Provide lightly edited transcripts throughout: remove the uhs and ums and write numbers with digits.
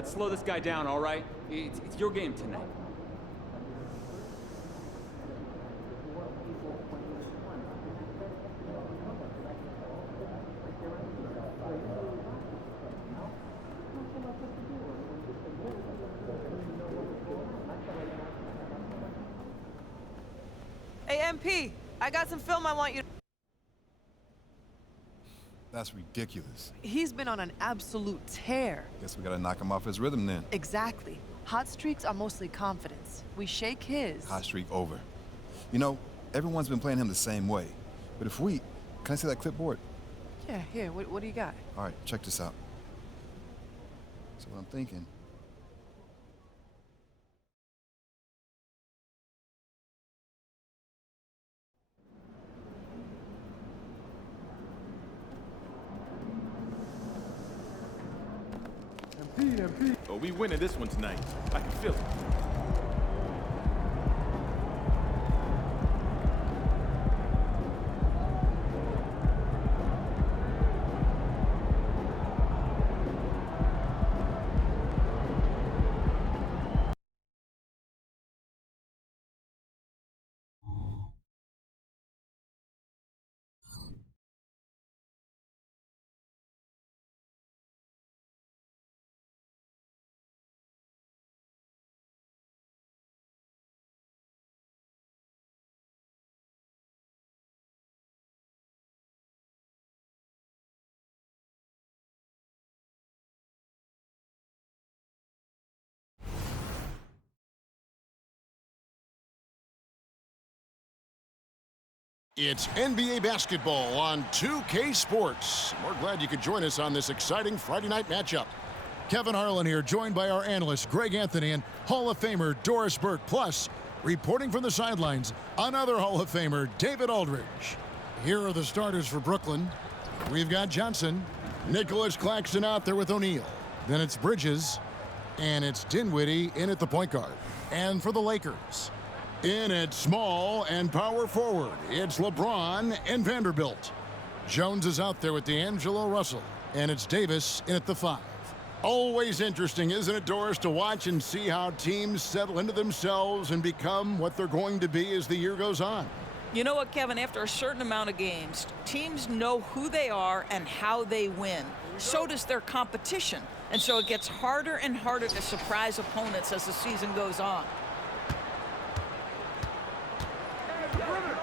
Let's slow this guy down, all right? It's your game tonight. Hey, MP, I got some film I want you to... That's ridiculous. He's been on an absolute tear. Guess we gotta knock him off his rhythm then. Exactly. Hot streaks are mostly confidence. We shake his. Hot streak over. You know, everyone's been playing him the same way. But if we... Can I see that clipboard? Yeah, here, what do you got? All right, check this out. So what I'm thinking... Oh, we winning this one tonight. I can feel it. It's NBA basketball on 2K Sports. We're glad you could join us on this exciting Friday night matchup. Kevin Harlan here, joined by our analyst Greg Anthony and Hall of Famer Doris Burke. Plus, reporting from the sidelines, another Hall of Famer, David Aldridge. Here are the starters for Brooklyn. We've got Johnson, Nicholas Claxton out there with O'Neal. Then it's Bridges, and it's Dinwiddie in at the point guard. And for the Lakers, in at small and power forward, it's LeBron and Vanderbilt. Jones is out there with D'Angelo Russell, and it's Davis in at the 5. Always interesting, isn't it, Doris, to watch and see how teams settle into themselves and become what they're going to be as the year goes on. You know what, Kevin? After a certain amount of games, teams know who they are and how they win. So does their competition. And so it gets harder and harder to surprise opponents as the season goes on.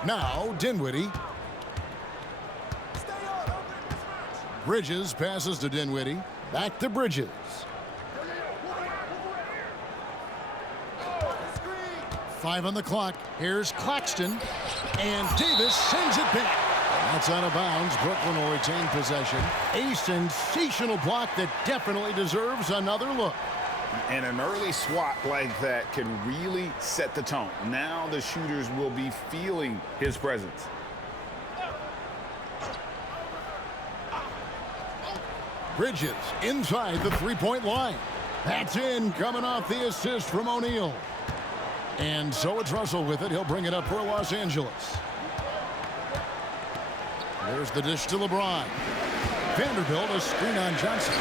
Now, Dinwiddie. Bridges passes to Dinwiddie. Back to Bridges. Five on the clock. Here's Claxton. And Davis sends it back. That's out of bounds. Brooklyn will retain possession. A sensational block that definitely deserves another look. And an early swat like that can really set the tone. Now the shooters will be feeling his presence. Bridges inside the three-point line. That's in, coming off the assist from O'Neal. And so it's Russell with it. He'll bring it up for Los Angeles. There's the dish to LeBron. Vanderbilt, a screen on Johnson.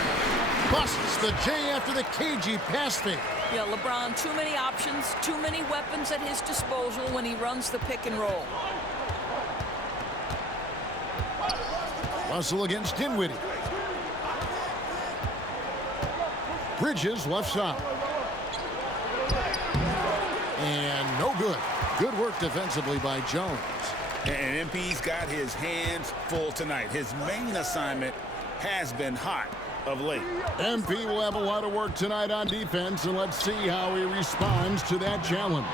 Busts the J after the cagey pass fake. Yeah, LeBron, too many options, too many weapons at his disposal when he runs the pick and roll. Russell against Dinwiddie. Bridges left side. And no good. Good work defensively by Jones. And MP's got his hands full tonight. His main assignment has been hot of late. MP will have a lot of work tonight on defense, and let's see how he responds to that challenge.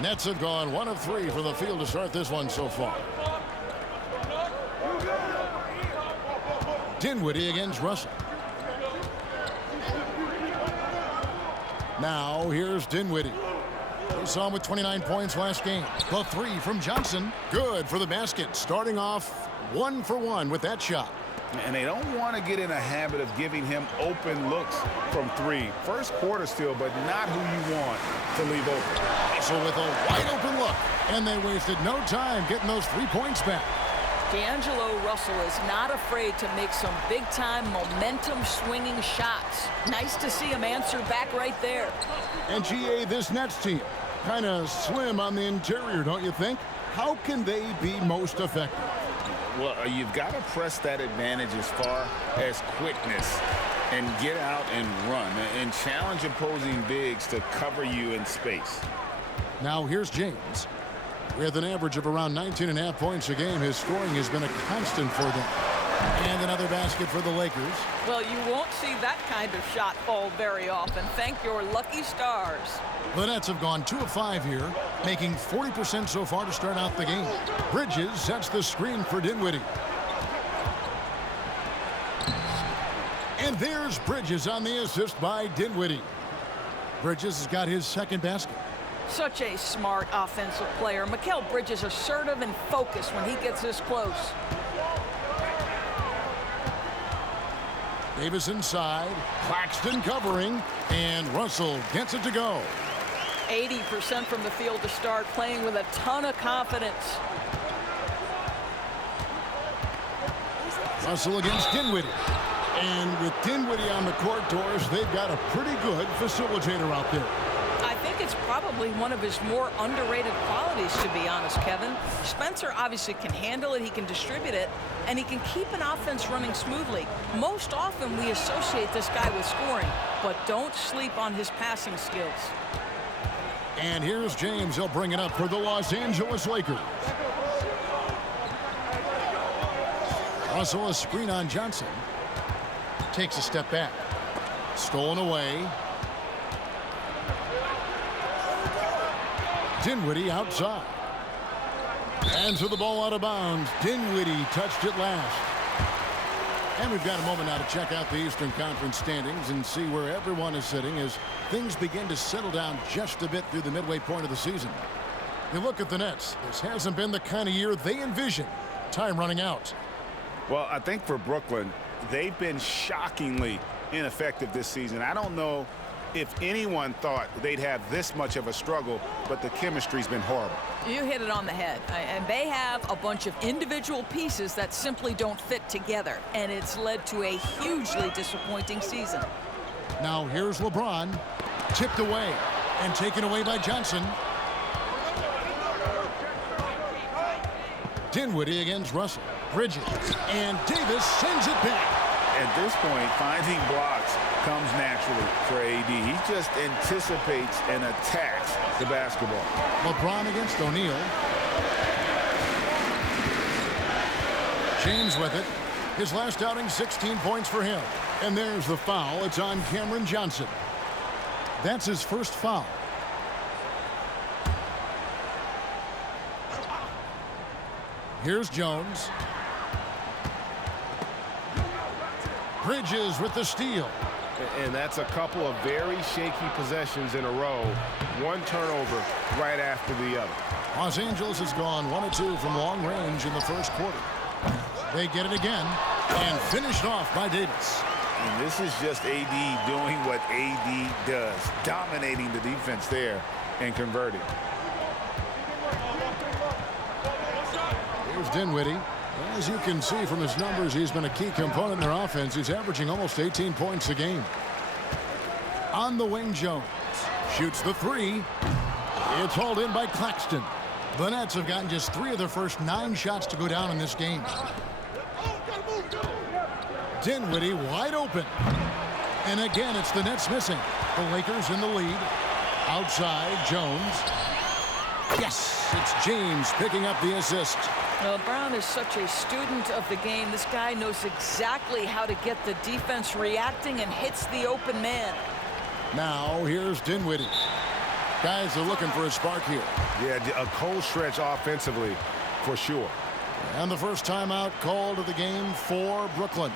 Nets have gone 1 of 3 for the field to start this one so far. Dinwiddie against Russell. Now here's Dinwiddie. We saw him with 29 points last game. The 3 from Johnson. Good for the basket. Starting off 1 for 1 with that shot. And they don't want to get in a habit of giving him open looks from 3. First quarter still, but not who you want to leave open. So with a wide open look, and they wasted no time getting those 3 points back. D'Angelo Russell is not afraid to make some big-time momentum-swinging shots. Nice to see him answer back right there. And GA, this Nets team, kind of slim on the interior, don't you think? How can they be most effective? Well, you've got to press that advantage as far as quickness and get out and run and challenge opposing bigs to cover you in space. Now here's James. With an average of around 19.5 points a game, his scoring has been a constant for them. And another basket for the Lakers. Well, you won't see that kind of shot fall very often. Thank your lucky stars. The Nets have gone 2 of 5 here, making 40% so far to start out the game. Bridges sets the screen for Dinwiddie. And there's Bridges on the assist by Dinwiddie. Bridges has got his second basket. Such a smart offensive player. Mikal Bridges assertive and focused when he gets this close. Davis inside, Claxton covering, and Russell gets it to go. 80% from the field to start, playing with a ton of confidence. Russell against Dinwiddie. And with Dinwiddie on the court, Doris, they've got a pretty good facilitator out there. I think it's probably one of his more underrated qualities, to be honest, Kevin. Spencer obviously can handle it, he can distribute it, and he can keep an offense running smoothly. Most often we associate this guy with scoring, but don't sleep on his passing skills. And here's James. He'll bring it up for the Los Angeles Lakers. Russell, a screen on Johnson. Takes a step back. Stolen away. Dinwiddie outside. And to the ball out of bounds. Dinwiddie touched it last. And we've got a moment now to check out the Eastern Conference standings and see where everyone is sitting as things begin to settle down just a bit through the midway point of the season. You look at the Nets. This hasn't been the kind of year they envisioned. Time running out. Well, I think for Brooklyn, they've been shockingly ineffective this season. I don't know if anyone thought they'd have this much of a struggle, but the chemistry's been horrible. You hit it on the head. And they have a bunch of individual pieces that simply don't fit together. And it's led to a hugely disappointing season. Now here's LeBron. Tipped away and taken away by Johnson. Dinwiddie against Russell. Bridges. And Davis sends it back. At this point, finding blocks comes naturally for AD. He just anticipates and attacks the basketball. LeBron against O'Neal. James with it. His last outing, 16 points for him. And there's the foul. It's on Cameron Johnson. That's his first foul. Here's Jones. Bridges with the steal. And that's a couple of very shaky possessions in a row. One turnover right after the other. Los Angeles has gone 1 of 2 from long range in the first quarter. They get it again and finished off by Davis. And this is just AD doing what AD does, dominating the defense there and converting. Here's Dinwiddie. As you can see from his numbers, he's been a key component in their offense. He's averaging almost 18 points a game. On the wing, Jones shoots the three. It's hauled in by Claxton. The Nets have gotten just 3 of their first 9 shots to go down in this game. Dinwiddie wide open. And again, it's the Nets missing. The Lakers in the lead. Outside, Jones. Yes, it's James picking up the assist. Well, Brown is such a student of the game. This guy knows exactly how to get the defense reacting and hits the open man. Now, here's Dinwiddie. Guys are looking for a spark here. Yeah, a cold stretch offensively for sure. And the first timeout called of the game for Brooklyn.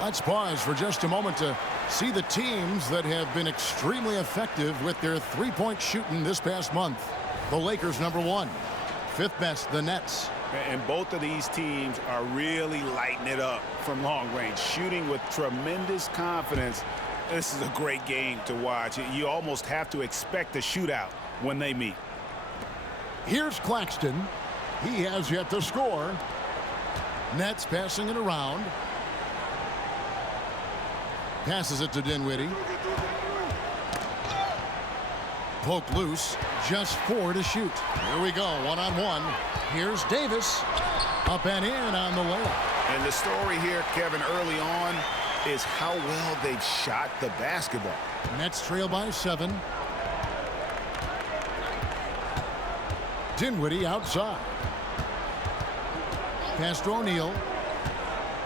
Let's pause for just a moment to see the teams that have been extremely effective with their three-point shooting this past month. The Lakers, #1. Fifth best, the Nets. And both of these teams are really lighting it up from long range, shooting with tremendous confidence. This is a great game to watch. You almost have to expect a shootout when they meet. Here's Claxton. He has yet to score. Nets passing it around. Passes it to Dinwiddie. Poked loose. Just 4 to shoot. Here we go, one-on-one. Here's Davis. Up and in on the layup. And the story here, Kevin, early on is how well they've shot the basketball. Nets trail by 7. Dinwiddie outside. Pass to O'Neal.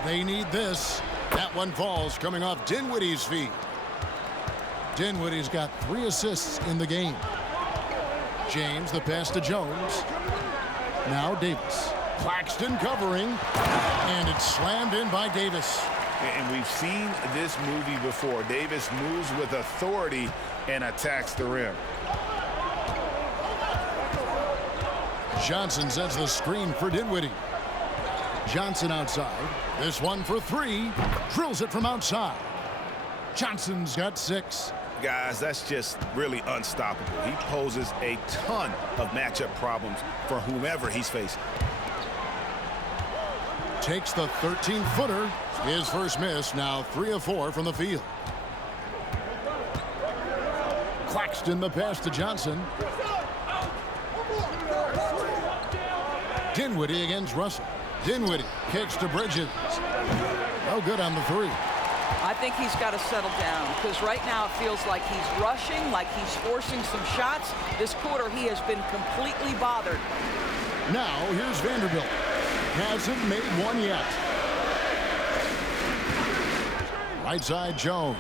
They need this. That one falls coming off Dinwiddie's feet. Dinwiddie's got 3 assists in the game. James, the pass to Jones. Now Davis. Claxton covering. And it's slammed in by Davis. And we've seen this movie before. Davis moves with authority and attacks the rim. Johnson sets the screen for Dinwiddie. Johnson outside. This one for 3. Drills it from outside. Johnson's got 6. Guys, that's just really unstoppable. He poses a ton of matchup problems for whomever he's facing. Takes the 13-footer. His first miss, now 3 of 4 from the field. Claxton the pass to Johnson. Dinwiddie against Russell. Dinwiddie kicks to Bridges. No good on the 3. I think he's got to settle down because right now it feels like he's rushing, like he's forcing some shots. This quarter he has been completely bothered. Now here's Vanderbilt. Hasn't made one yet. Right side Jones.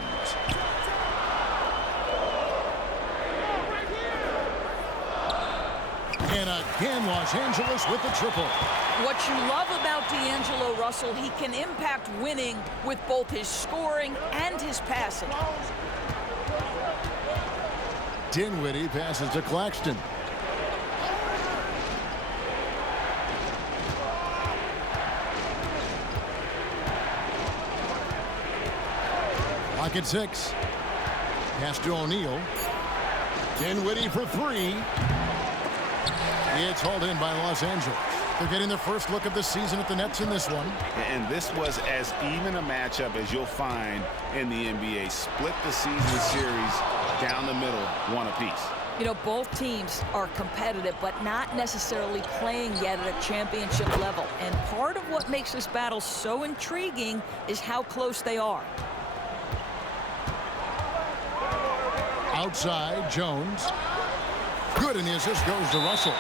And again Los Angeles with the triple. What you love about D'Angelo Russell, he can impact winning with both his scoring and his passing. Dinwiddie passes to Claxton. Lock at 6. Pass to O'Neal. Dinwiddie for 3. It's hauled in by Los Angeles. They're getting their first look of the season at the Nets in this one. And this was as even a matchup as you'll find in the NBA. Split the season series down the middle, 1 apiece. You know, both teams are competitive, but not necessarily playing yet at a championship level. And part of what makes this battle so intriguing is how close they are. Outside, Jones. Good, and the assist goes to Russell.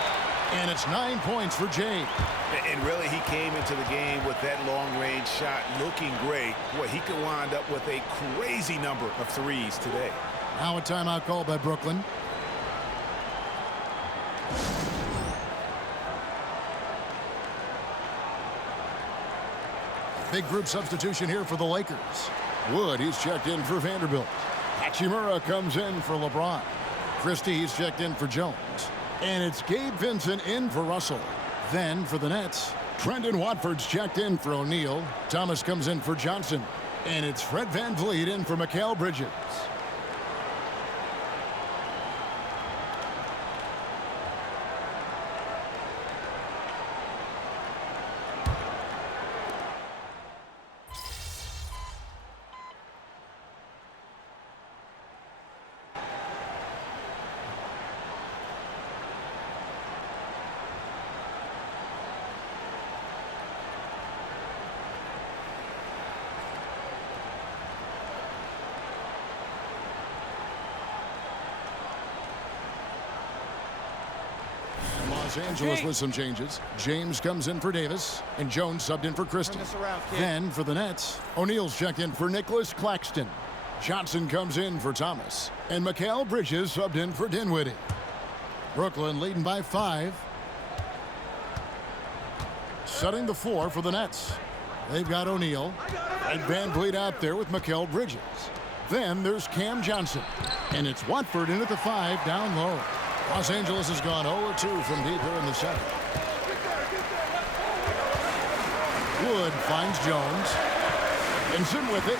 And it's 9 points for Jay. And really, he came into the game with that long-range shot looking great. Boy, he could wind up with a crazy number of 3s today. Now a timeout called by Brooklyn. Big group substitution here for the Lakers. Wood, he's checked in for Vanderbilt. Hachimura comes in for LeBron. Christie, he's checked in for Jones. And it's Gabe Vincent in for Russell. Then for the Nets, Trendon Watford's checked in for O'Neal. Thomas comes in for Johnson. And it's Fred VanVleet in for Mikal Bridges. Los Angeles with some changes. James comes in for Davis, and Jones subbed in for Christie. Then for the Nets, O'Neal's checked in for Nicholas Claxton. Johnson comes in for Thomas, and Mikal Bridges subbed in for Dinwiddie. Brooklyn leading by 5. Setting the floor for the Nets. They've got O'Neal and Van Vliet out there with Mikal Bridges. Then there's Cam Johnson. And it's Watford in at the 5 down low. Los Angeles has gone 0-2 from deep here in the second. Wood finds Jones. Benson with it.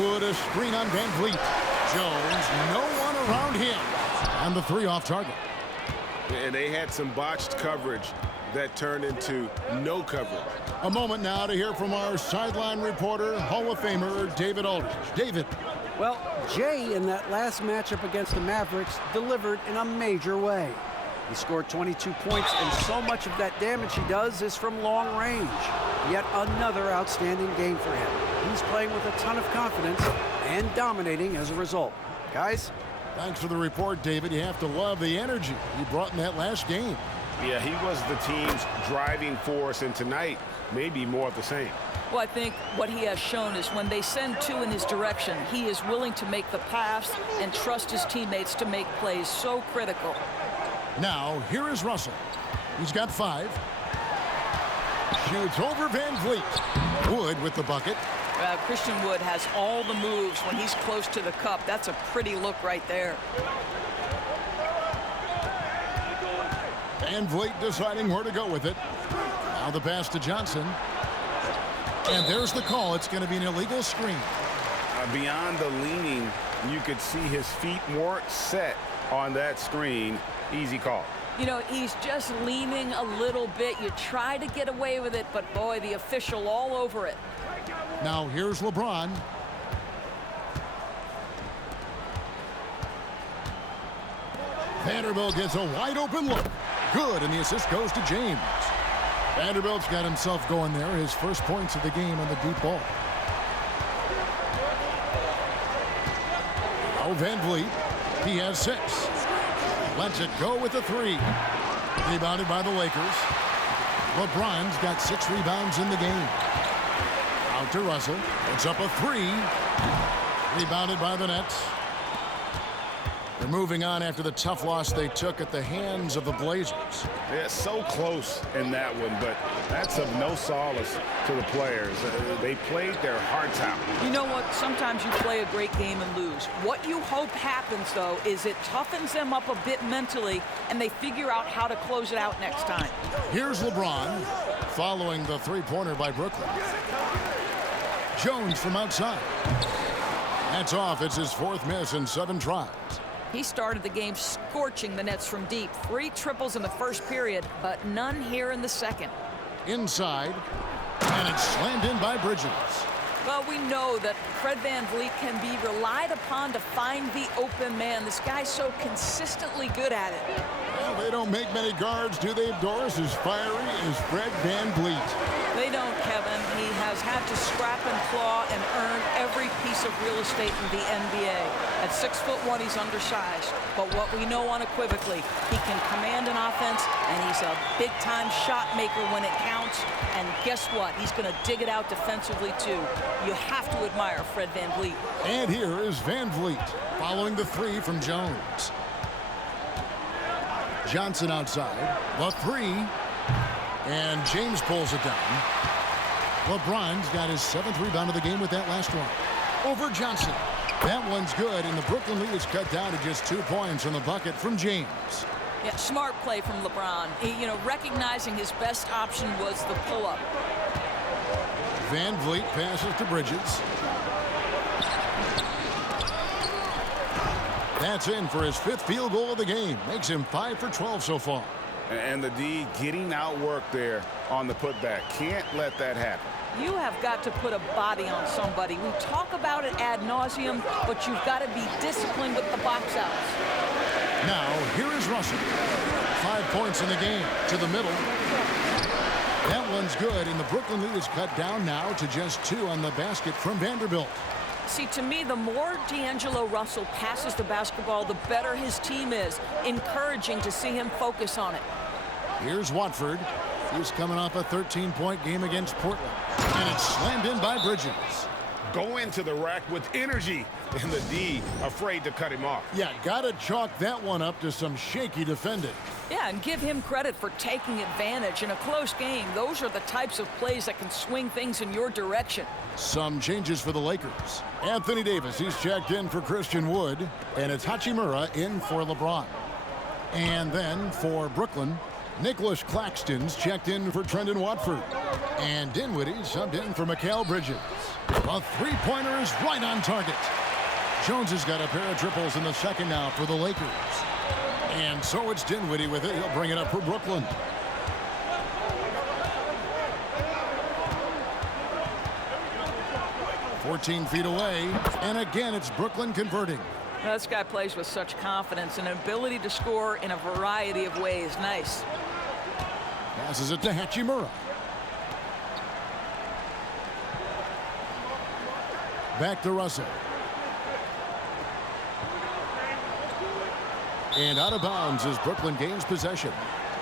Wood a screen on Van Vliet. Jones, no one around him. On the 3 off target. And they had some botched coverage that turned into no coverage. A moment now to hear from our sideline reporter, Hall of Famer David Aldridge. David. Well, Jay in that last matchup against the Mavericks delivered in a major way. He scored 22 points, and so much of that damage he does is from long range. Yet another outstanding game for him. He's playing with a ton of confidence and dominating as a result. Guys? Thanks for the report, David. You have to love the energy he brought in that last game. Yeah, he was the team's driving force, and tonight, maybe more of the same. Well, I think what he has shown is when they send 2 in his direction, he is willing to make the pass and trust his teammates to make plays so critical. Now, here is Russell. He's got 5. Shoots over Van Vliet. Wood with the bucket. Christian Wood has all the moves when he's close to the cup. That's a pretty look right there. Van Vliet deciding where to go with it. Now the pass to Johnson. And there's the call. It's going to be an illegal screen. Beyond the leaning, you could see his feet weren't set on that screen. Easy call. You know, he's just leaning a little bit. You try to get away with it, but boy, the official all over it. Now here's LeBron. Vanderbilt gets a wide open look. Good, and the assist goes to James. Vanderbilt's got himself going there. His first points of the game on the deep ball. Oh, Van Vliet. He has 6. Lets it go with a 3. Rebounded by the Lakers. LeBron's got 6 rebounds in the game. Out to Russell. It's up a 3. Rebounded by the Nets. They're moving on after the tough loss they took at the hands of the Blazers. Yeah, so close in that one, but that's of no solace to the players. They played their hearts out. You know what? Sometimes you play a great game and lose. What you hope happens, though, is it toughens them up a bit mentally, and they figure out how to close it out next time. Here's LeBron following the three-pointer by Brooklyn. Jones from outside. That's off. It's his 4th miss in 7 tries. He started the game scorching the Nets from deep. 3 triples in the first period, but none here in the second. Inside, and it's slammed in by Bridges. Well, we know that Fred Van Vliet can be relied upon to find the open man. This guy's so consistently good at it. Well, they don't make many guards, do they, Doris? As fiery as Fred Van Vliet. They don't, Kevin. He has had to scrap and claw and earn every piece of real estate in the NBA. At 6'1", he's undersized. But what we know unequivocally, he can command an offense, and he's a big-time shot maker when it counts. And guess what? He's going to dig it out defensively, too. You have to admire Fred Van Vliet. And here is Van Vliet following the 3 from Jones. Johnson outside. The 3. And James pulls it down. LeBron's got his 7th rebound of the game with that last one. Over Johnson. That one's good, and the Brooklyn lead is cut down to just 2 points on the bucket from James. Yeah, smart play from LeBron. He, recognizing his best option was the pull-up. Van Vliet passes to Bridges. That's in for his 5th field goal of the game. Makes him 5 for 12 so far. And the D getting outworked there on the putback. Can't let that happen. You have got to put a body on somebody. We talk about it ad nauseum, but you've got to be disciplined with the box outs. Now, here is Russell. 5 points in the game to the middle. That one's good, and the Brooklyn lead is cut down now to just 2 on the basket from Vanderbilt. See, to me, the more D'Angelo Russell passes the basketball, the better his team is. Encouraging to see him focus on it. Here's Watford. He's coming off a 13-point game against Portland. And it's slammed in by Bridges. go into the rack with energy, and the D afraid to cut him off. Yeah, gotta chalk that one up to some shaky defending. Yeah, and give him credit for taking advantage in a close game. Those are the types of plays that can swing things in your direction. Some changes for the Lakers. Anthony Davis, he's checked in for Christian Wood, and it's Hachimura in for LeBron. And then for Brooklyn, Nicholas Claxton's checked in for Trendon Watford. And Dinwiddie subbed in for Mikal Bridges. A three-pointer is right on target. Jones has got a pair of triples in the second now for the Lakers. And so it's Dinwiddie with it. He'll bring it up for Brooklyn. "14 feet away, and again it's Brooklyn converting. This guy plays with such confidence and an ability to score in a variety of ways. Nice. Passes it to Hachimura. Back to Russell. And out of bounds as Brooklyn gains possession.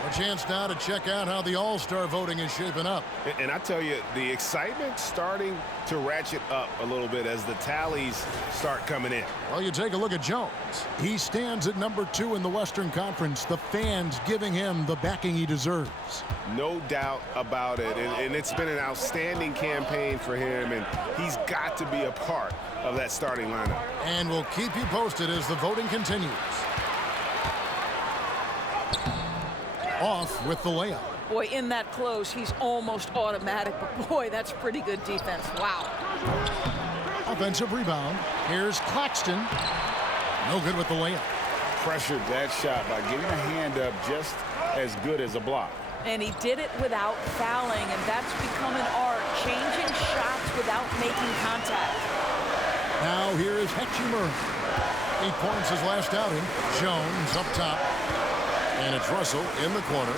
A chance now to check out how the All-Star voting is shaping up. And I tell you, the excitement's starting to ratchet up a little bit as the tallies start coming in. Well, you take a look at Jones. He stands at number 2 in the Western Conference. The fans giving him the backing he deserves. No doubt about it. And it's been an outstanding campaign for him, and he's got to be a part of that starting lineup. And we'll keep you posted as the voting continues. Off with the layup. Boy, in that close, he's almost automatic, but boy, that's pretty good defense. Wow. Offensive rebound. Here's Claxton. No good with the layup. Pressured that shot by getting a hand up just as good as a block. And he did it without fouling, and that's become an art, changing shots without making contact. Now here is Hachimura. 8 points his last outing. Jones up top. And it's Russell in the corner.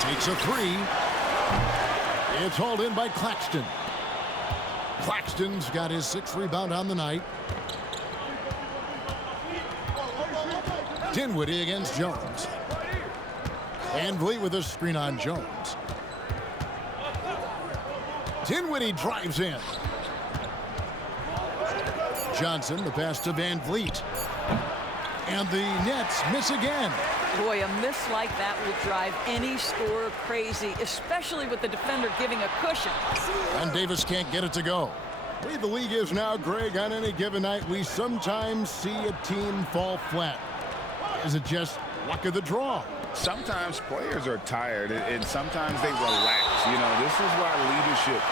Takes a three. It's hauled in by Claxton. Claxton's got his 6th rebound on the night. Dinwiddie against Jones. Van Vliet with a screen on Jones. Dinwiddie drives in. Johnson, the pass to Van Vliet. And the Nets miss again. Boy, a miss like that will drive any scorer crazy, especially with the defender giving a cushion. And Davis can't get it to go. The way the league is now, Greg, on any given night, we sometimes see a team fall flat. Is it just luck of the draw? Sometimes players are tired, and sometimes they relax. You know, this is why leadership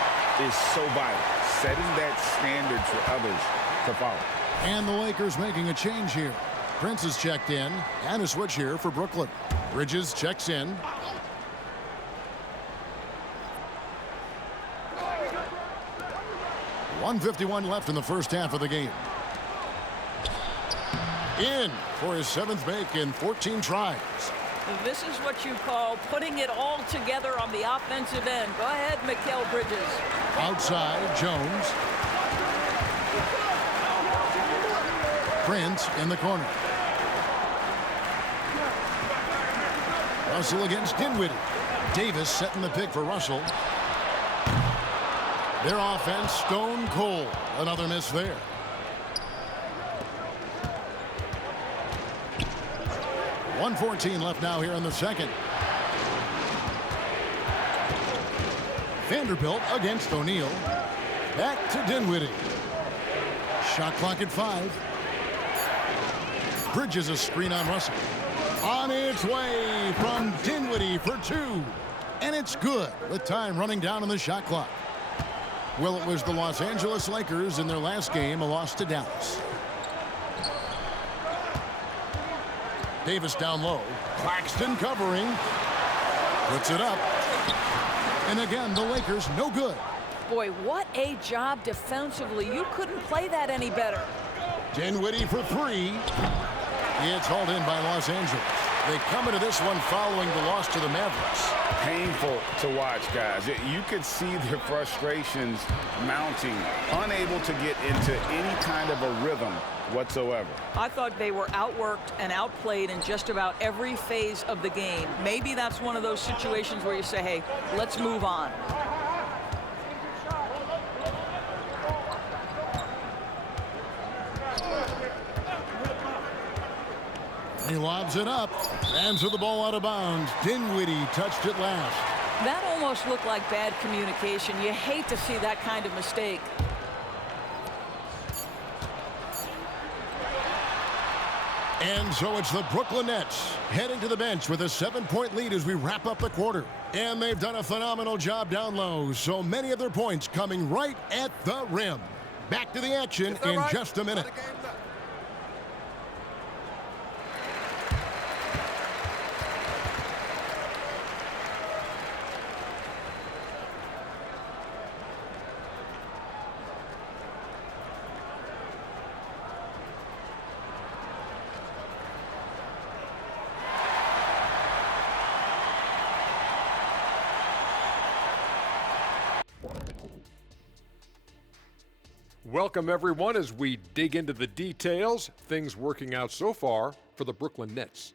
is so vital, setting that standard for others to follow. And the Lakers making a change here. Prince is checked in, and a switch here for Brooklyn. Bridges checks in. .151 left in the first half of the game. In for his 7th make in 14 tries. This is what you call putting it all together on the offensive end. Go ahead, Mikal Bridges. Outside, Jones. Prince in the corner. Russell against Dinwiddie. Davis setting the pick for Russell. Their offense stone cold. Another miss there. .114 left now here in the second. Vanderbilt against O'Neal. Back to Dinwiddie. Shot clock at 5. Bridges a screen on Russell. On its way from Dinwiddie for 2. And it's good with time running down on the shot clock. Well, it was the Los Angeles Lakers in their last game, a loss to Dallas. Davis down low. Claxton covering. Puts it up. And again, the Lakers no good. Boy, what a job defensively. You couldn't play that any better. Dinwiddie for 3. It's hauled in by Los Angeles. They come into this one following the loss to the Mavericks. Painful to watch, guys. You could see their frustrations mounting, unable to get into any kind of a rhythm whatsoever. I thought they were outworked and outplayed in just about every phase of the game. Maybe that's one of those situations where you say, hey, let's move on. He lobs it up. Hands with the ball out of bounds. Dinwiddie touched it last. That almost looked like bad communication. You hate to see that kind of mistake. And so it's the Brooklyn Nets heading to the bench with a 7-point lead as we wrap up the quarter. And they've done a phenomenal job down low. So many of their points coming right at the rim. Back to the action in just a minute. Welcome, everyone, as we dig into the details. Things working out so far for the Brooklyn Nets.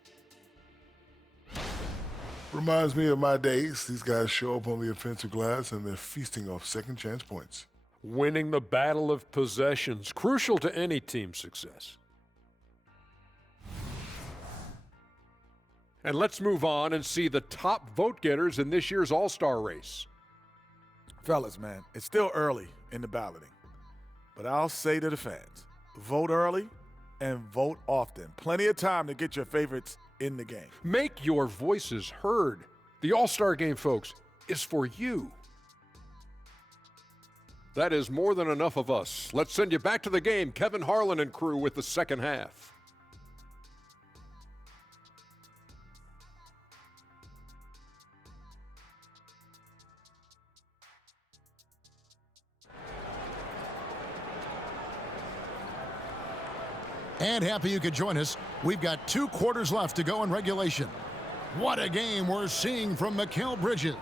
Reminds me of my days. These guys show up on the offensive glass and they're feasting off second chance points. Winning the battle of possessions, crucial to any team's success. And let's move on and see the top vote getters in this year's All-Star race. Fellas, man, it's still early in the balloting. But I'll say to the fans, vote early and vote often. Plenty of time to get your favorites in the game. Make your voices heard. The All-Star Game, folks, is for you. That is more than enough of us. Let's send you back to the game. Kevin Harlan and crew with the second half. And happy you could join us. We've got 2 quarters left to go in regulation. What a game we're seeing from Mikal Bridges.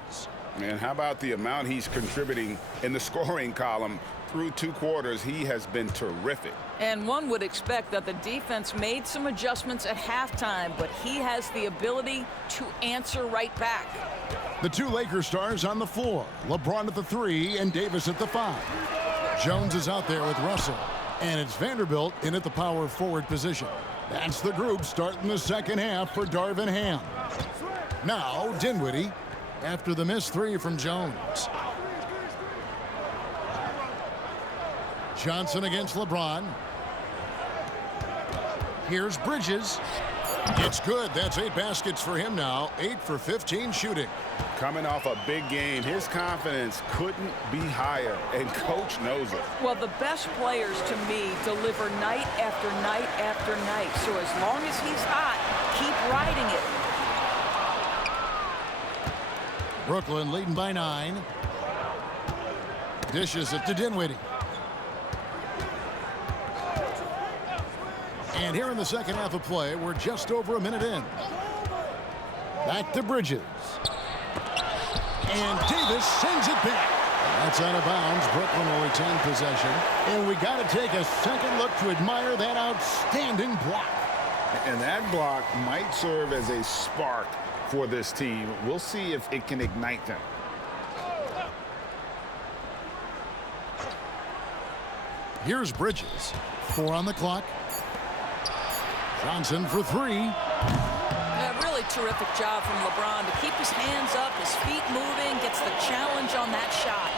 And how about the amount he's contributing in the scoring column through 2 quarters? He has been terrific. And one would expect that the defense made some adjustments at halftime, but he has the ability to answer right back. The 2 Lakers stars on the floor. LeBron at the 3 and Davis at the 5. Jones is out there with Russell. And it's Vanderbilt in at the power forward position. That's the group starting the second half for Darvin Ham. Now Dinwiddie after the missed 3 from Jones. Johnson against LeBron. Here's Bridges. It's good. That's 8 baskets for him now. 8 for 15 shooting. Coming off a big game, his confidence couldn't be higher, and coach knows it. Well, the best players to me deliver night after night after night. So as long as he's hot, keep riding it. Brooklyn leading by 9. Dishes it to Dinwiddie. And here in the second half of play, we're just over a minute in. Back to Bridges. And Davis sends it back. That's out of bounds. Brooklyn will retain possession. And we got to take a second look to admire that outstanding block. And that block might serve as a spark for this team. We'll see if it can ignite them. Here's Bridges. 4 on the clock. Johnson for 3. A really terrific job from LeBron to keep his hands up, his feet moving, gets the challenge on that shot.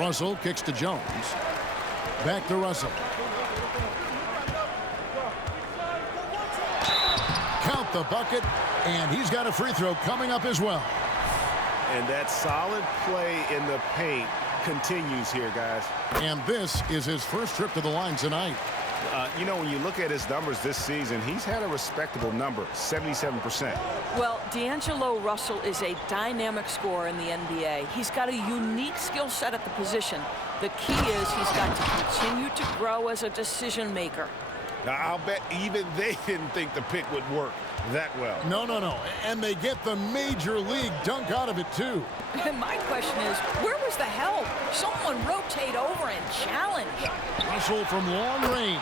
Russell kicks to Jones. Back to Russell. Count the bucket, and he's got a free throw coming up as well. And that solid play in the paint continues here, guys. And this is his first trip to the line tonight. You know, when you look at his numbers this season, he's had a respectable number, 77%. Well, D'Angelo Russell is a dynamic scorer in the NBA. He's got a unique skill set at the position. The key is he's got to continue to grow as a decision maker. Now, I'll bet even they didn't think the pick would work that well. No. And they get the major league dunk out of it, too. My question is, where was the help? Someone rotate over and challenge. Russell from long range.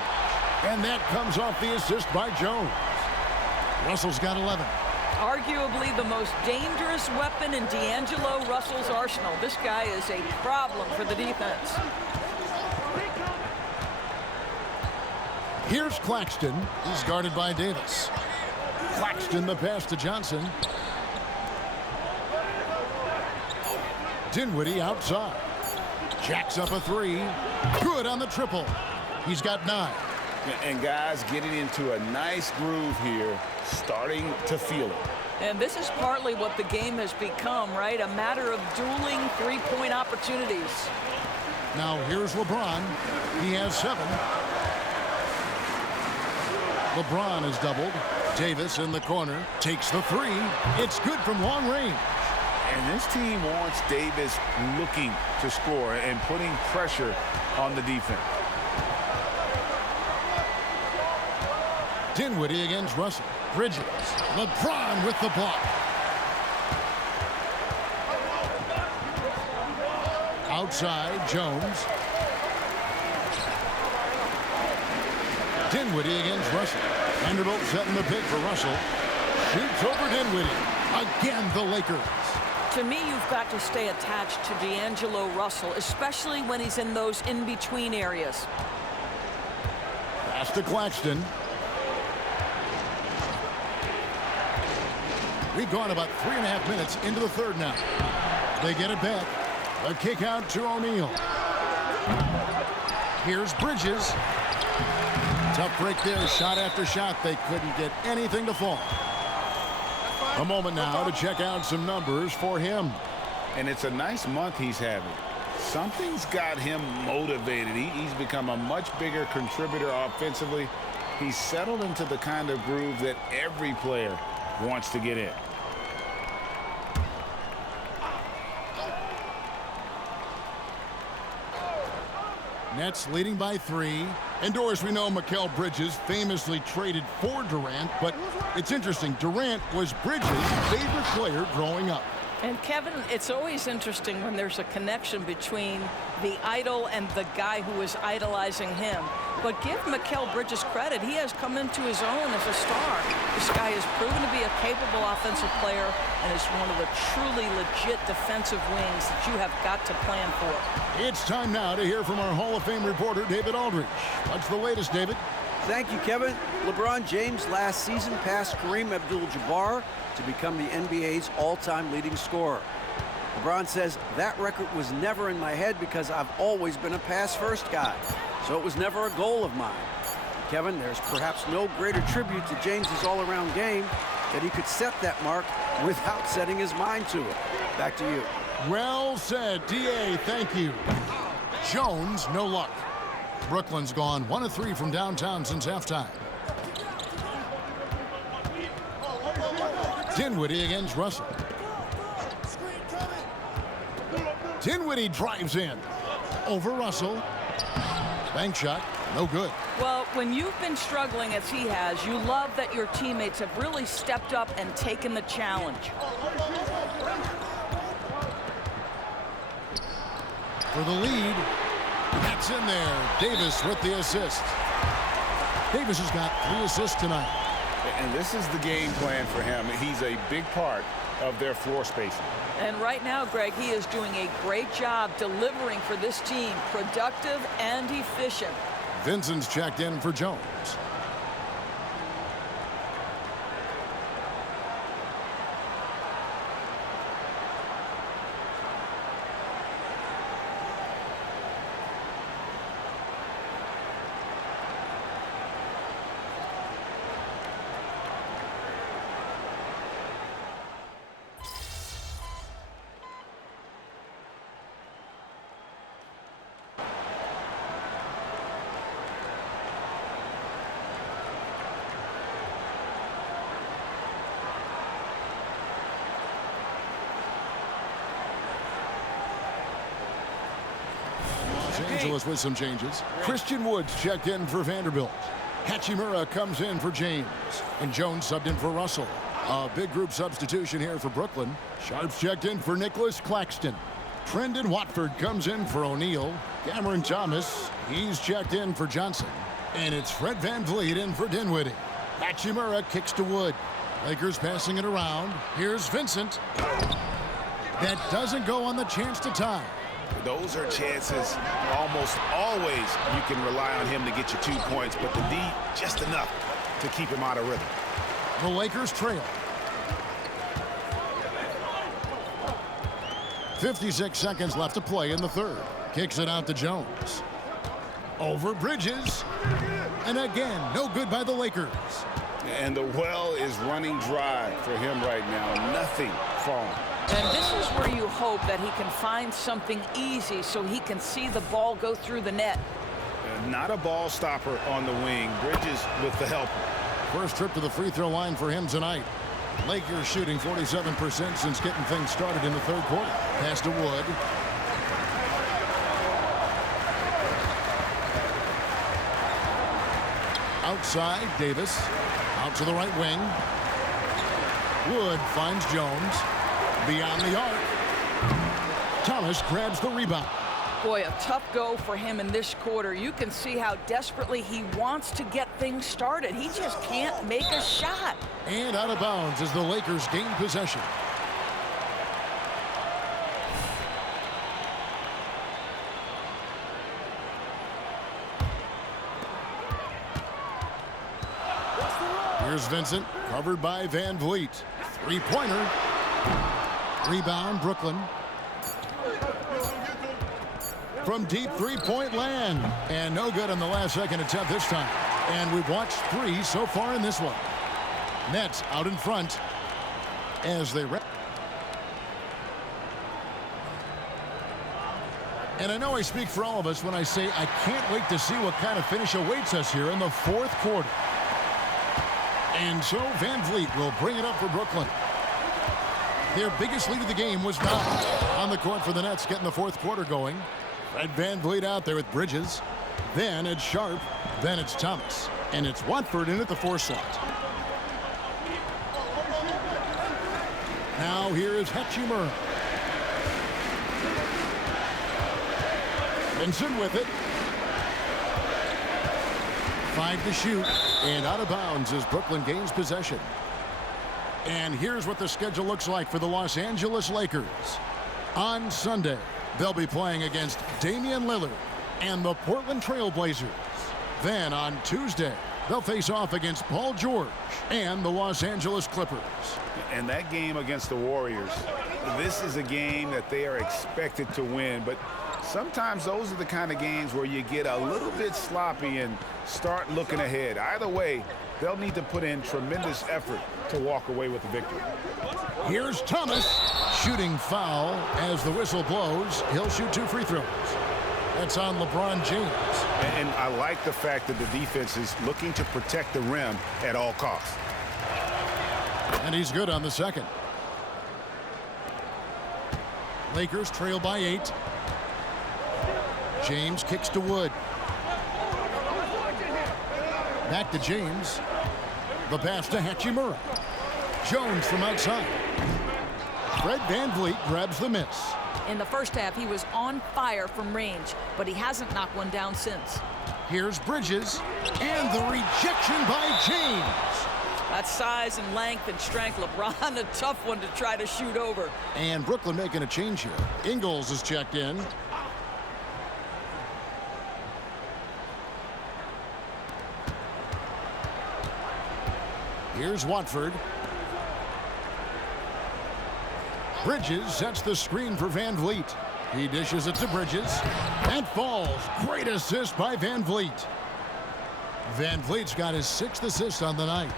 And that comes off the assist by Jones. Russell's got 11. Arguably the most dangerous weapon in D'Angelo Russell's arsenal. This guy is a problem for the defense. Here's Claxton. He's guarded by Davis. Claxton the pass to Johnson. Dinwiddie outside. Jacks up a three. Good on the triple. He's got 9. And guys getting into a nice groove here, starting to feel it. And this is partly what the game has become, right? A matter of dueling three-point opportunities. Now here's LeBron. He has 7. LeBron is doubled. Davis in the corner takes the 3. It's good from long range. And this team wants Davis looking to score and putting pressure on the defense. Dinwiddie against Russell. Bridges. LeBron with the block. Outside, Jones. Dinwiddie against Russell. Vanderbilt setting the pick for Russell. Shoots over Dinwiddie. Again, the Lakers. To me, you've got to stay attached to D'Angelo Russell, especially when he's in those in-between areas. Pass to Claxton. We've gone about 3.5 minutes into the third now. They get it back. A kick out to O'Neal. Here's Bridges. Tough break there. Shot after shot. They couldn't get anything to fall. A moment now to check out some numbers for him. And it's a nice month he's having. Something's got him motivated. He's become a much bigger contributor offensively. He's settled into the kind of groove that every player wants to get in. Nets leading by 3. And Doris, we know Mikal Bridges famously traded for Durant, but it's interesting. Durant was Bridges' favorite player growing up. And Kevin, it's always interesting when there's a connection between the idol and the guy who is idolizing him. But give Mikal Bridges credit. He has come into his own as a star. This guy has proven to be a capable offensive player and is one of the truly legit defensive wings that you have got to plan for. It's time now to hear from our Hall of Fame reporter, David Aldridge. What's the latest, David? Thank you, Kevin. LeBron James last season passed Kareem Abdul-Jabbar to become the NBA's all-time leading scorer. LeBron says that record was never in my head because I've always been a pass-first guy, so it was never a goal of mine. Kevin, there's perhaps no greater tribute to James's all-around game that he could set that mark without setting his mind to it. Back to you. Well said, D.A. Thank you. Jones, no luck. Brooklyn's gone 1 of 3 from downtown since halftime. Dinwiddie against Russell. Dinwiddie drives in. Over Russell. Bank shot. No good. Well, when you've been struggling as he has, you love that your teammates have really stepped up and taken the challenge. For the lead. That's in there. Davis with the assist. Davis has got 3 assists tonight. And this is the game plan for him. He's a big part of their floor spacing. And right now, Greg, he is doing a great job delivering for this team, productive and efficient. Vincent's checked in for Jones. Angeles with some changes. Christian Woods checked in for Vanderbilt. Hachimura comes in for James. And Jones subbed in for Russell. A big group substitution here for Brooklyn. Sharps checked in for Nicholas Claxton. Trendon Watford comes in for O'Neal. Cameron Thomas, he's checked in for Johnson. And it's Fred VanVleet in for Dinwiddie. Hachimura kicks to Wood. Lakers passing it around. Here's Vincent. That doesn't go on the chance to tie. Those are chances almost always you can rely on him to get you 2 points, but the D just enough to keep him out of rhythm. The Lakers trail. 56 seconds left to play in the third. Kicks it out to Jones. Over Bridges. And again, no good by the Lakers. And the well is running dry for him right now. Nothing falling. And this is where you hope that he can find something easy so he can see the ball go through the net. Not a ball stopper on the wing. Bridges with the help. First trip to the free throw line for him tonight. Lakers shooting 47% since getting things started in the third quarter. Pass to Wood. Outside, Davis. Out to the right wing. Wood finds Jones. Beyond the arc. Thomas grabs the rebound. Boy, a tough go for him in this quarter. You can see how desperately he wants to get things started. He just can't make a shot. And out of bounds as the Lakers gain possession. Here's Vincent, covered by Van Vliet. Three-pointer. Rebound, Brooklyn. From deep three-point land. And no good on the last second attempt this time. And we've watched 3 so far in this one. Nets out in front as they wrap. And I know I speak for all of us when I say I can't wait to see what kind of finish awaits us here in the fourth quarter. And so Van Vliet will bring it up for Brooklyn. Their biggest lead of the game was 9. On the court for the Nets, getting the fourth quarter going. Fred Van Vliet out there with Bridges. Then it's Sharp. Then it's Thomas. And it's Watford in at the 4 slot. Now here is Hachimura. Vincent with it. 5 to shoot. And out of bounds as Brooklyn gains possession. And here's what the schedule looks like for the Los Angeles Lakers. On Sunday, they'll be playing against Damian Lillard and the Portland Trail Blazers. Then on Tuesday, they'll face off against Paul George and the Los Angeles Clippers. And that game against the Warriors, this is a game that they are expected to win, but sometimes those are the kind of games where you get a little bit sloppy and start looking ahead. Either way, they'll need to put in tremendous effort to walk away with the victory. Here's Thomas. Shooting foul as the whistle blows. He'll shoot 2 free throws. That's on LeBron James. And I like the fact that the defense is looking to protect the rim at all costs. And he's good on the second. Lakers trail by 8. James kicks to Wood. Back to James. The pass to Hachimura. Jones from outside. Fred Van Vliet grabs the miss. In the first half, he was on fire from range, but he hasn't knocked one down since. Here's Bridges. And the rejection by James. That size and length and strength, LeBron, a tough one to try to shoot over. And Brooklyn making a change here. Ingles is checked in. Here's Watford. Bridges sets the screen for Van Vliet. He dishes it to Bridges and falls. Great assist by Van Vliet. Van Vliet's got his 6th assist on the night.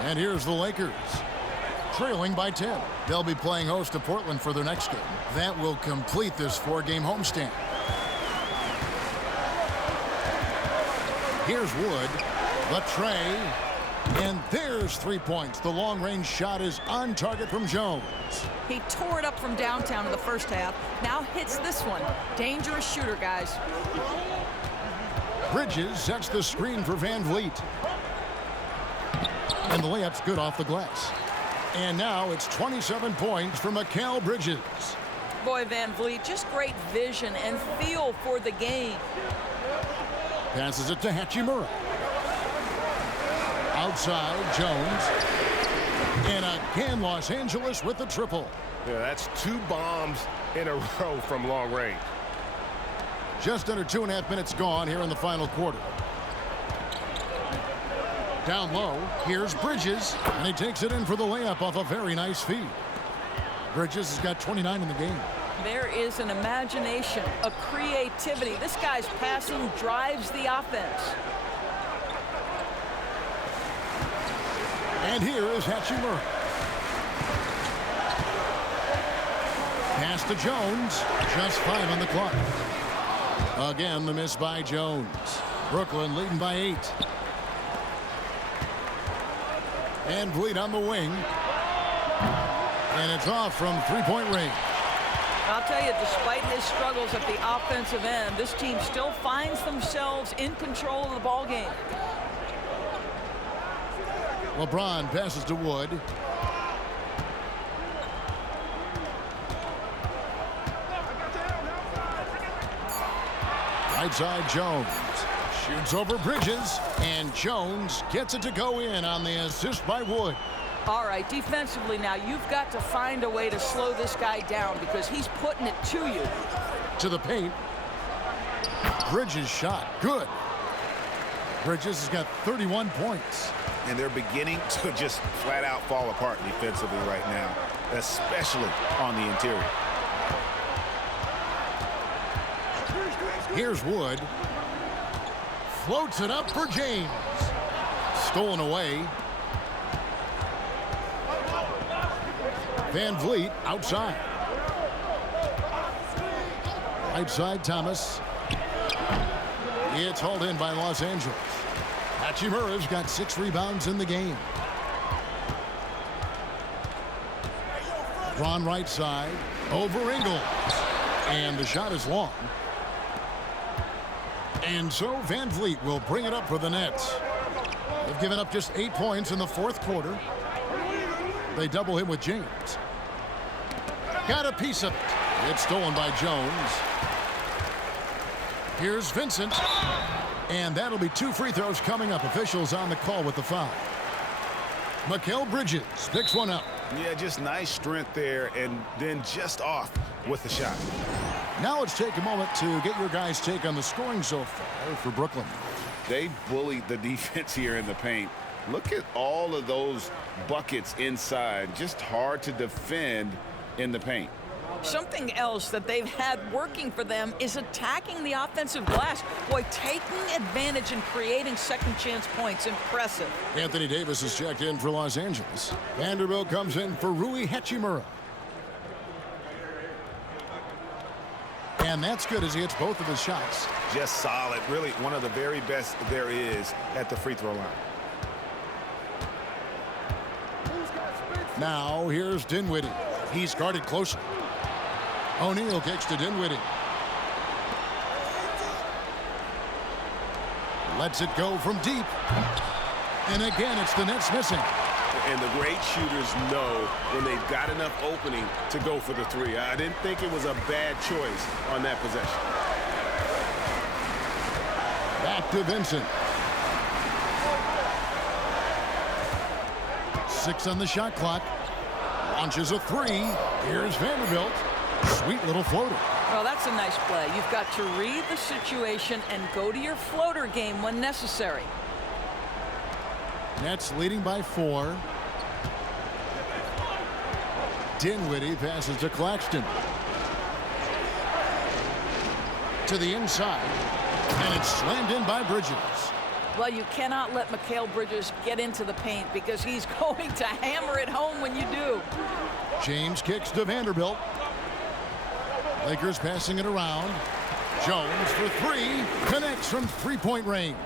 And here's the Lakers, trailing by 10. They'll be playing host to Portland for their next game. That will complete this 4-game homestand. Here's Wood. The tray. And there's 3 points. The long-range shot is on target from Jones. He tore it up from downtown in the first half. Now hits this one. Dangerous shooter, guys. Bridges sets the screen for Van Vliet. And the layup's good off the glass. And now it's 27 points for Mikal Bridges. Boy, Van Vliet, just great vision and feel for the game. Passes it to Hachimura. Outside, Jones. And again, Los Angeles with the triple. Yeah, that's 2 bombs in a row from long range. Just under 2.5 minutes gone here in the final quarter. Down low, here's Bridges, and he takes it in for the layup off a very nice feed. Bridges has got 29 in the game. There is an imagination, a creativity. This guy's passing drives the offense. And here is Hachimura. Pass to Jones. Just 5 on the clock. Again, the miss by Jones. Brooklyn leading by 8. And Vliet on the wing. And it's off from three-point range. I'll tell you, despite his struggles at the offensive end, this team still finds themselves in control of the ball game. LeBron passes to Wood. Right side, Jones. Shoots over Bridges, and Jones gets it to go in on the assist by Wood. All right, defensively now, you've got to find a way to slow this guy down because he's putting it to you. To the paint. Bridges shot. Good. Bridges has got 31 points. And they're beginning to just flat out fall apart defensively right now, especially on the interior. Here's Wood. Floats it up for James. Stolen away. Van Vliet outside. Right side, Thomas. It's hauled in by Los Angeles. Hachimura's got 6 rebounds in the game. Braun right side. Over Ingles. And the shot is long. And so Van Vliet will bring it up for the Nets. They've given up just 8 points in the fourth quarter. They double him with James. Got a piece of it. It's stolen by Jones. Here's Vincent. And that'll be 2 free throws coming up. Officials on the call with the foul. Mikal Bridges picks one up. Yeah, just nice strength there, and then just off with the shot. Now let's take a moment to get your guys' take on the scoring so far for Brooklyn. They bullied the defense here in the paint. Look at all of those buckets inside. Just hard to defend in the paint. Something else that they've had working for them is attacking the offensive glass. Boy, taking advantage and creating second chance points. Impressive. Anthony Davis is checked in for Los Angeles. Vanderbilt comes in for Rui Hachimura. And that's good as he hits both of his shots. Just solid. Really one of the very best there is at the free throw line. Now here's Dinwiddie. He's guarded closely. O'Neal kicks to Dinwiddie. Lets it go from deep. And again, it's the Nets missing. And the great shooters know when they've got enough opening to go for the 3. I didn't think it was a bad choice on that possession. Back to Vincent. 6 on the shot clock. Launches a 3. Here's Vanderbilt. Sweet little floater. Well, that's a nice play. You've got to read the situation and go to your floater game when necessary. Nets leading by 4. Dinwiddie passes to Claxton. To the inside. And it's slammed in by Bridges. Well, you cannot let Mikal Bridges get into the paint because he's going to hammer it home when you do. James kicks to Vanderbilt. Lakers passing it around. Jones for 3. Connects from three-point range.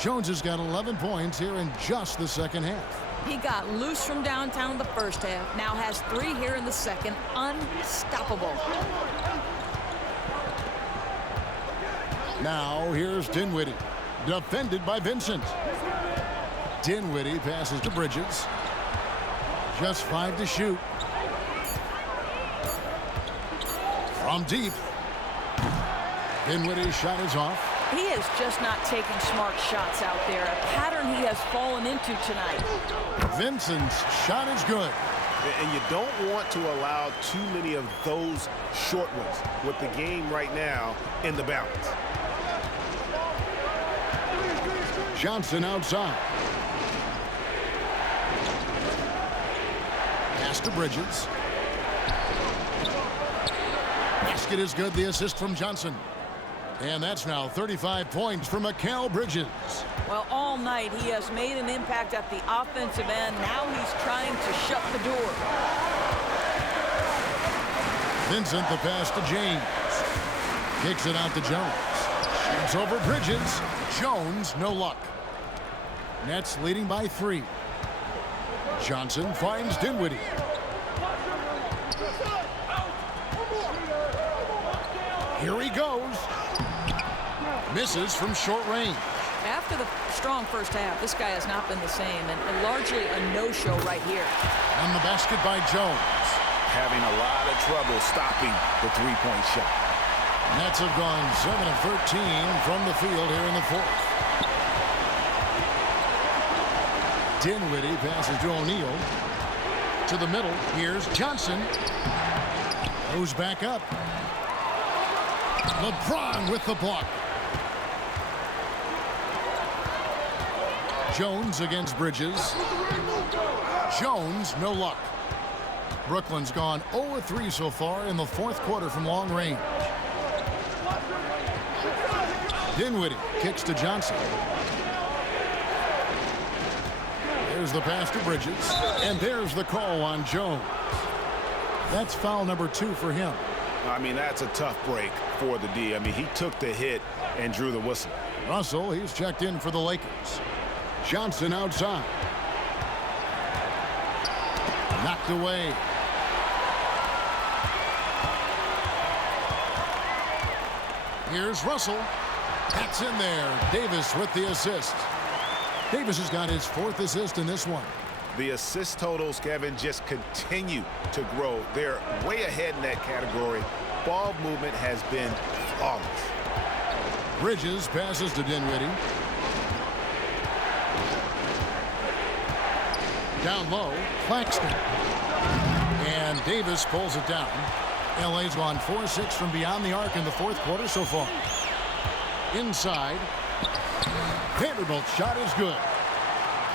Jones has got 11 points here in just the second half. He got loose from downtown in the first half. Now has 3 here in the second. Unstoppable. Now here's Dinwiddie. Defended by Vincent. Dinwiddie passes to Bridges. Just 5 to shoot. From deep. Dinwiddie's shot is off. He is just not taking smart shots out there. A pattern he has fallen into tonight. Vincent's shot is good. And you don't want to allow too many of those short ones with the game right now in the balance. Johnson outside. Pass to Bridges. Basket is good. The assist from Johnson. And that's now 35 points for Mikal Bridges. Well, all night he has made an impact at the offensive end. Now he's trying to shut the door. Vincent, the pass to James. Kicks it out to Jones. Shoots over Bridges. Jones, no luck. Nets leading by 3. Johnson finds Dinwiddie. Here he goes. Misses from short range. After the strong first half, this guy has not been the same, and largely a no-show right here. On the basket by Jones. Having a lot of trouble stopping the three-point shot. Nets have gone 7 of 13 from the field here in the fourth. Dinwiddie passes to O'Neal. To the middle. Here's Johnson. Goes back up. LeBron with the block. Jones against Bridges. Jones, no luck. Brooklyn's gone 0-3 so far in the fourth quarter from long range. Dinwiddie kicks to Johnson. There's the pass to Bridges. And there's the call on Jones. That's foul number 2 for him. I mean, that's a tough break for the D. I mean, he took the hit and drew the whistle. Russell, he's checked in for the Lakers. Johnson outside. Knocked away. Here's Russell. That's in there. Davis with the assist. Davis has got his 4th assist in this one. The assist totals, Kevin, just continue to grow. They're way ahead in that category. Ball movement has been flawless. Bridges passes to Dinwiddie. Down low, Claxton. And Davis pulls it down. LA's gone 4-6 from beyond the arc in the fourth quarter so far. Inside. Vanderbilt's shot is good.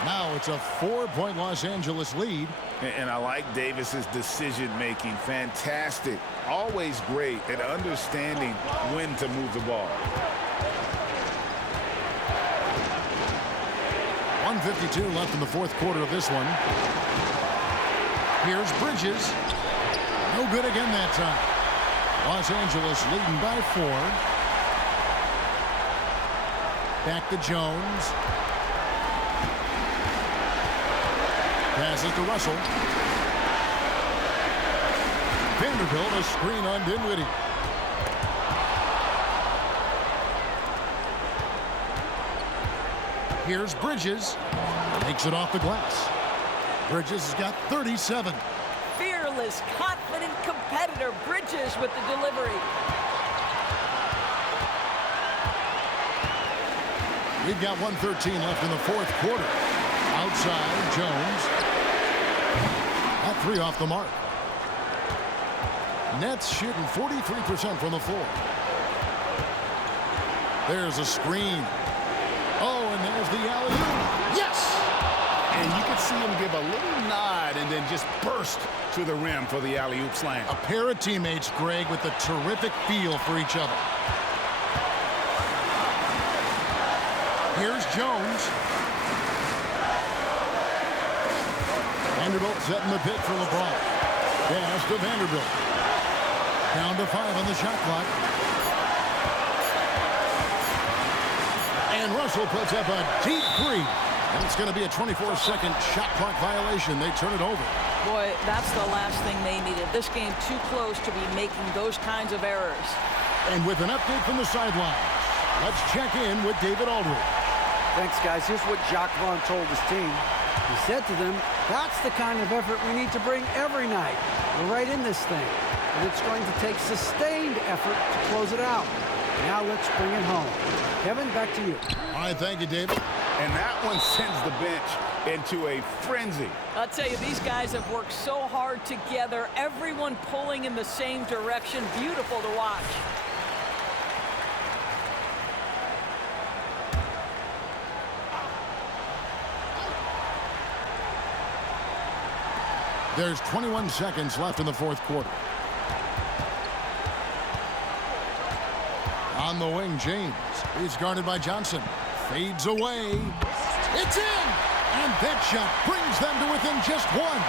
Now it's a 4-point Los Angeles lead. And I like Davis's decision-making. Fantastic. Always great at understanding when to move the ball. 1:52 left in the fourth quarter of this one. Here's Bridges. No good again that time. Los Angeles leading by 4. Back to Jones. Passes to Russell. Vanderbilt a screen on Dinwiddie. Here's Bridges. Makes it off the glass. Bridges has got 37. Fearless, confident competitor. Bridges with the delivery. We've got 1:13 left in the fourth quarter. Outside, Jones. That 3 off the mark. Nets shooting 43% from the floor. There's a screen. Oh, and there's the alley-oop. Yes! And you could see him give a little nod and then just burst to the rim for the alley-oop slam. A pair of teammates, Greg, with a terrific feel for each other. Here's Jones. Vanderbilt setting the pick for LeBron. Pass to Vanderbilt. Down to 5 on the shot clock. And Russell puts up a deep 3. And it's going to be a 24-second shot clock violation. They turn it over. Boy, that's the last thing they needed. This game too close to be making those kinds of errors. And with an update from the sidelines, let's check in with David Aldridge. Thanks, guys. Here's what Jacques Vaughn told his team. He said to them, that's the kind of effort we need to bring every night. We're right in this thing. And it's going to take sustained effort to close it out. Now let's bring it home. Kevin, back to you. All right, thank you, David. And that one sends the bench into a frenzy. I'll tell you, these guys have worked so hard together, everyone pulling in the same direction. Beautiful to watch. There's 21 seconds left in the fourth quarter. On the wing, James. He's guarded by Johnson. Fades away. It's in! And that shot brings them to within just one.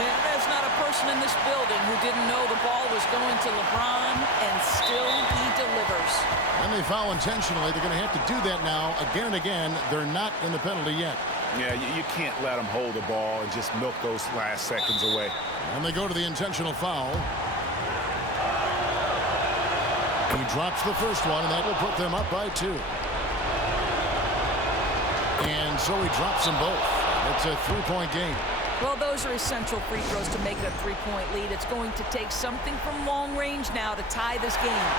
Man, there's not a person in this building who didn't know the ball was going to LeBron, and still he delivers. And they foul intentionally. They're going to have to do that now again and again. They're not in the penalty yet. Yeah, you can't let them hold the ball and just milk those last seconds away. And they go to the intentional foul. He drops the first one, and that will put them up by 2. And so he drops them both. It's a 3-point game. Well, those are essential free throws to make it a 3-point lead. It's going to take something from long range now to tie this game.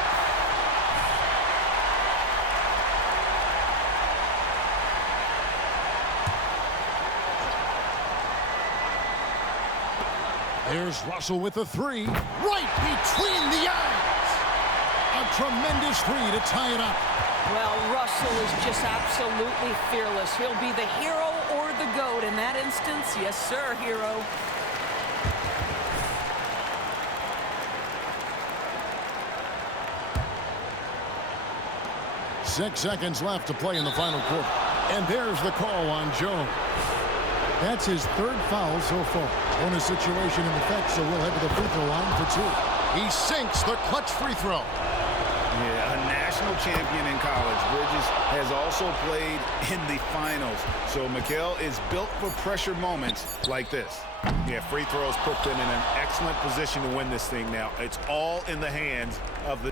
Here's Russell with the 3. Right between the eyes. A tremendous 3 to tie it up. Well, Russell is just absolutely fearless. He'll be the hero or the GOAT in that instance. Yes, sir, hero. Six seconds left to play in the final quarter. And there's the call on Jones. That's his 3rd foul so far. Bonus situation in effect, so we'll head to the free throw line for 2. He sinks the clutch free throw. Yeah, a national champion in college. Bridges has also played in the finals. So Mikel is built for pressure moments like this. Yeah, free throws put them in an excellent position to win this thing now. It's all in the hands of the...